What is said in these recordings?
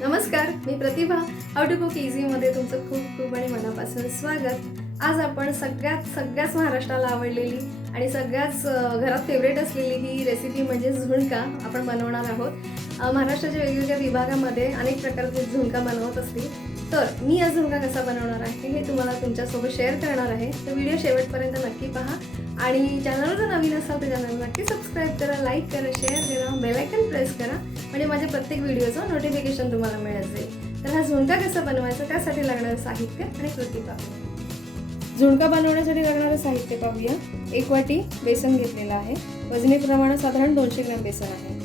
नमस्कार मी Pratibha. How to cook इझीमध्ये तुमचं खूप खूप आणि मनापासून स्वागत. आज आपण सगळ्यात सगळ्याच महाराष्ट्राला आवडलेली आणि सगळ्याच घरात फेवरेट असलेली ही रेसिपी म्हणजे झुणका आपण बनवणार आहोत. महाराष्ट्राच्या वेगवेगळ्या विभागामध्ये अनेक प्रकारचे झुणका बनवत असतील. तर मी हा झुणका कसा बनवणार आहे हे तुम्हाला तुमच्यासोबत शेअर करणार आहे. तर व्हिडिओ शेवटपर्यंत नक्की पहा. आणि चॅनल जर नवीन असाल तर चॅनल नक्की सबस्क्राईब करा लाईक करा शेअर करा बेलायकन प्रेस करा. माझ्या प्रत्येक व्हिडिओचं नोटिफिकेशन तुम्हाला मिळत जाईल तर हा झुणका कसा बनवायचा त्यासाठी लागणारं साहित्य आणि कृती पाहू. झुणका बनवण्यासाठी लागणारं साहित्य पाहूया. एक वाटी बेसन घेतलेलं आहे. वजनीप्रमाणे साधारण दोनशे ग्रॅम बेसन आहे.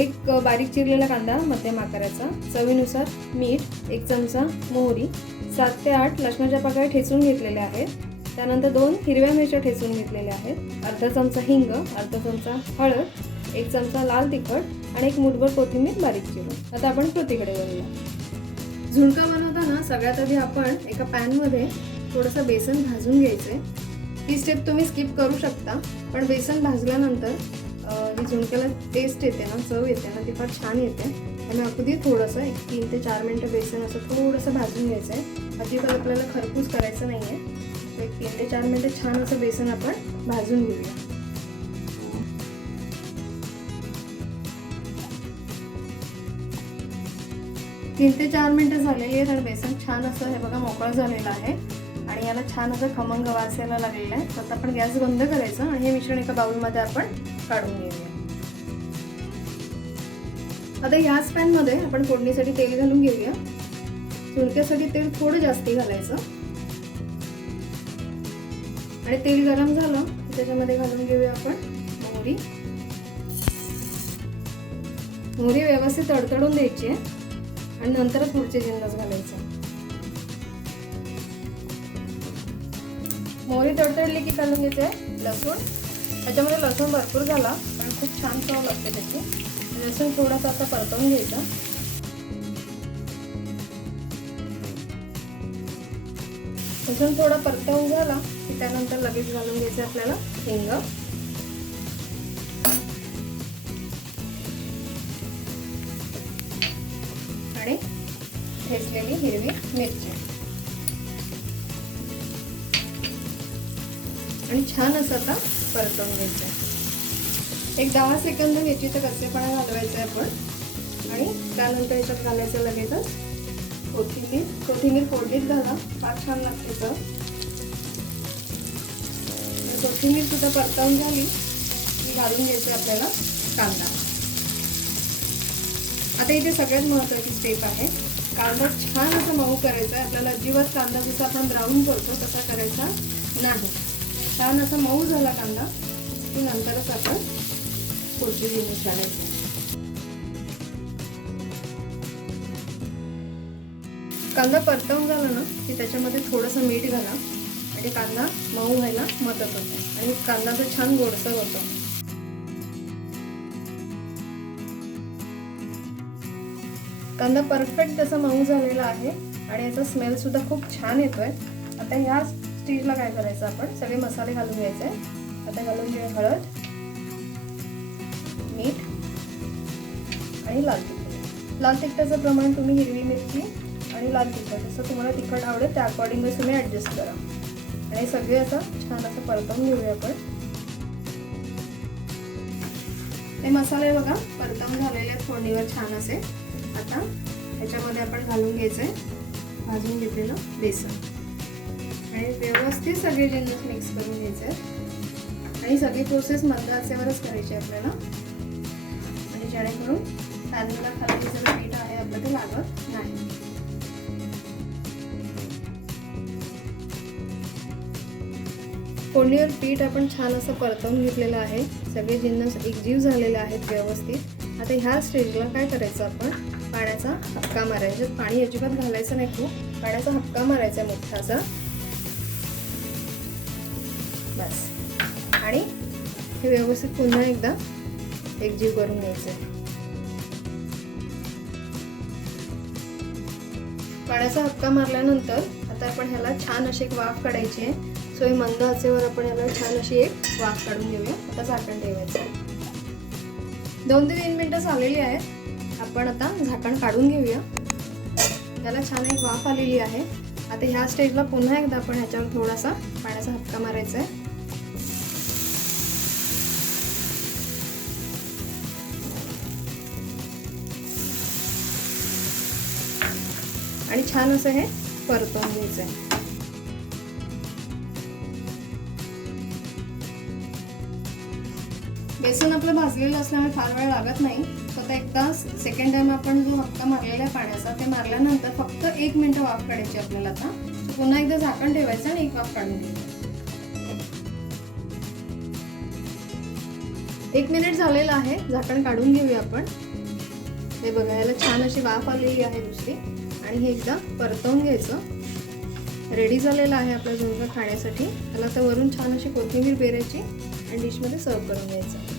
एक बारीक चिरलेला कांदा मध्यम आकाराचा. चवीनुसार मीठ एक चमचा मोहरी. सात ते आठ लसणाच्या पाकळ्या ठेचून घेतलेल्या आहेत. त्यानंतर दोन हिरव्या मिरच्या ठेचून घेतलेल्या आहेत. अर्धा चमचा हिंग अर्धा चमचा हळद एक चमचा लाल तिखट आणि एक मुठभर कोथिंबीर बारीक चिरून. आता आपण कृतीकडे वळूया. झुणका बनवताना सगळ्यात आधी आपण एका पॅनमध्ये थोडंसं बेसन भाजून घ्यायचे ती ही स्टेप तुम्ही स्किप करू शकता पण बेसन भाजल्यानंतर जी झुणक्याला टेस्ट येते ना चव येते ना ती फार छान येते. आणि अगदी थोडंसं एक तीन ते चार मिनटं बेसन असं थोडंसं भाजून घ्यायचं आहे अजिबात आपल्याला खरपूस करायचं नाही आहे एक तीन ते चार मिनटं छान असं बेसन आपण भाजून घेऊया. तीन ते चार मिनटं झालेली आहेत आणि बेसन छान असं हे बघा मोकळं झालेलं आहे. आणि याला छान असं खमंग वास यायला लागलेला आहे. तर आता आपण गॅस बंद करायचं आणि हे मिश्रण एका बाउलमध्ये आपण काढून घेऊया. आता ह्याच पॅनमध्ये आपण फोडणीसाठी तेल घालून घेऊया. झुणक्यासाठी तेल थोडं जास्ती घालायचं. आणि तेल गरम झालं त्याच्यामध्ये घालून घेऊया आपण मोहरी. मोहरी व्यवस्थित तडतडून द्यायची आहे. आणि नंतरच पुढचे जिन्नस घालायचे. मोहरी तडतडली की घालून घ्यायचे लसूण. त्याच्यामध्ये लसूण भरपूर झाला पण खूप छान चव लागते त्याची. लसूण थोडासा असा परतवून घ्यायचा. लसूण थोडा परतवून झाला की त्यानंतर लगेच घालून घ्यायचं आपल्याला हिंग. आणि ठेचलेली हिरवी मिरची. आणि छान असं आता परतवून घ्यायचं. एक दहा सेकंद ह्याची तर कच्चेपणा घालवायचं आहे आपण. आणि त्यानंतर याच्यात घालायचं लगेचच कोथिंबीर. कोथिंबीर फोडणीत घाला. फार छान लागते तर कोथिंबीर सुद्धा परतवून झाली. की घालून घ्यायचं आपल्याला कांदा. आता इथे सगळ्यात महत्त्वाची स्टेप आहे. कांदा छान असा मऊ करायचा आहे. आपल्याला अजिबात कांदा जसा आपण ब्राऊन करतो तसा करायचा नाही. छान असा मऊ झाला कांदा की नंतरच आपण कोथिंबीर जिनिस कांदा परतवून झाला ना की त्याच्यामध्ये थोडंसं मीठ घाला. आणि कांदा मऊ व्हायला मदत होते. आणि कांदा असं छान गोडसर होतो. कांदा परफेक्ट तसा मऊ झालेला आहे आणि याचा स्मेल सुद्धा खूप छान येतोय. आता ह्या स्टेजला काय करायचं आपण? सगळे मसाले घालून घ्यायचे. आता घालून घेऊया हळद मीठ आणि लाल तिखट. लाल तिखटाचं प्रमाण तुम्ही हिरवी मिरची आणि लाल तिखट जसं तुम्हाला तिखट आवडेल त्या अकॉर्डिंगच तुम्ही ॲडजस्ट करा. आणि सगळे असं छान असं परतवून घेऊया आपण. ते मसाले बघा परतवून झालेले आहेत फोडणीवर छान असे. आता ह्याच्यामध्ये आपण घालून घ्यायचं आहे भाजून घेतलेलं बेसन. आणि व्यवस्थित सगळे जिन्नस मिक्स करून घ्यायचे आहेत आणि सगळी प्रोसेस मंद आचेवरच करायची आपल्याला. आणि जेणेकरून तांदूळा खाली जर पीठ आहे आपलं ते लागत नाही. फोडणीवर पीठ आपण छान असं परतवून घेतलेलं आहे. सगळे जिन्नस एकजीव झालेले आहेत व्यवस्थित. आता ह्या स्टेजला काय करायचं आपण? पाण्याचा हक्का मारायचा. पाणी अजिबात घालायचं नाही खूप. पाण्याचा हक्का मारायचा मोठासा बस. आणि हे व्यवस्थित पुन्हा एकदा एकजीव करून घ्यायचं. पाण्याचा हक्का मारल्यानंतर आता आपण ह्याला छान अशी एक वाफ काढायची आहे. सो हे मंद आचेवर आपण ह्याला छान अशी एक वाफ काढून घेऊया. आता झाकण ठेवायचं दोन ते तीन मिनटं झालेली आहेत. आपण आता झाकण काढून घेऊया. त्याला छान एक वाफ आलेली आहे. आता ह्या स्टेजला पुन्हा एकदा आपण ह्याच्यावर थोडासा पाण्याचा हक्का मारायचा आहे. आणि छान असं हे परतवून घ्यायचं आहे बेसन आपलं भाजलेलं असल्यामुळे फार वेळ लागत नाही. फक्त एकदा सेकंड टाइम आपण जो हप्ता मारलेला आहे पाण्याचा ते मारल्यानंतर फक्त एक मिनटं वाफ काढायची आपल्याला आता. पुन्हा एकदा झाकण ठेवायचं आणि एक वाफ काढून घ्यायचं. एक मिनिट झालेलं आहे झाकण काढून घेऊया आपण. हे बघा याला छान अशी वाफ आलेली आहे दुसरी आणि हे एकदा परतवून घ्यायचं. रेडी झालेलं आहे आपला झुणका खाण्यासाठी. त्याला आता वरून छान अशी कोथिंबीर पेरायची आणि डिशमध्ये सर्व करून घ्यायचं.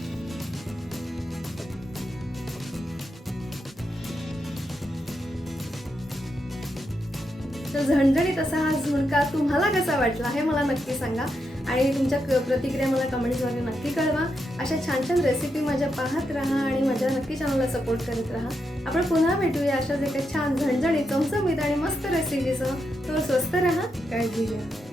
तर झणझणीत असा हा झुणका तुम्हाला कसा वाटला हे मला नक्की सांगा. आणि तुमच्या क- प्रतिक्रिया मला कमेंट्समध्ये नक्की कळवा. अशा छान छान रेसिपी माझ्या पाहत राहा आणि माझ्या नक्की चॅनलला सपोर्ट करत राहा. आपण पुन्हा भेटूया अशाच एका छान झणझणीत चमचमीत आणि मस्त रेसिपीसह तर स्वस्त राहा. काळजी घ्या